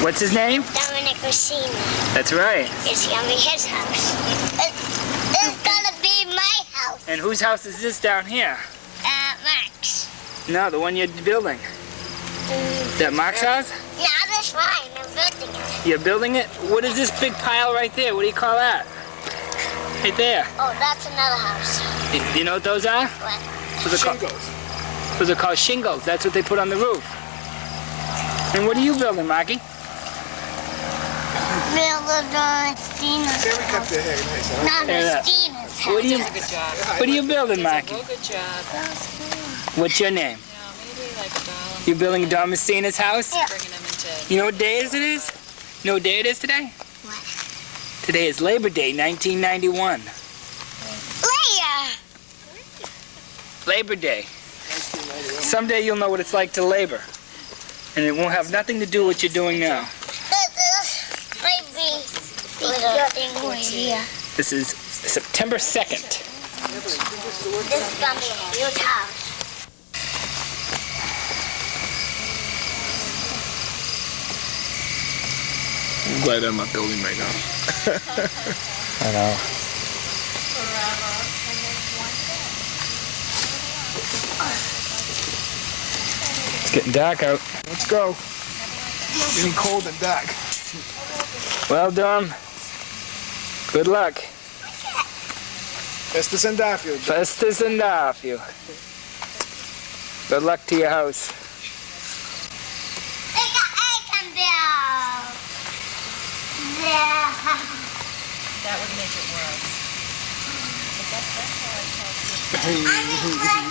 What's his name? Dominic Racina. That's right. It's gonna be his house. It's gonna be my house. And whose house is this down here? Max. No, the one you're building. Is that Mark's house? No, that's fine. I'm building it. You're building it? What is this big pile right there? What do you call that? Right there. Oh, that's another house. You know what those are? What? Those are called shingles. That's what they put on the roof. And what are you building, Marky? Building Dominica's house. Dominica's house. What are you building, Marky? Good job. What's your name? No, maybe like $1. You building Don Messina's house? Yeah. Bringing them into. You know what day it is? You know what day it is today? What? Today is Labor Day, 1991. Labor Day. Someday you'll know what it's like to labor. And it won't have nothing to do with what you're doing now. This is September 2nd. This is gonna be a huge house. I'm glad I'm not building right now. I know. It's getting dark out. Let's go. Getting cold and dark. Well, Dom, good luck. Festus and Darfield. Festus and Darfield. Good luck to your house. That would make it worse. But that's how I tell people.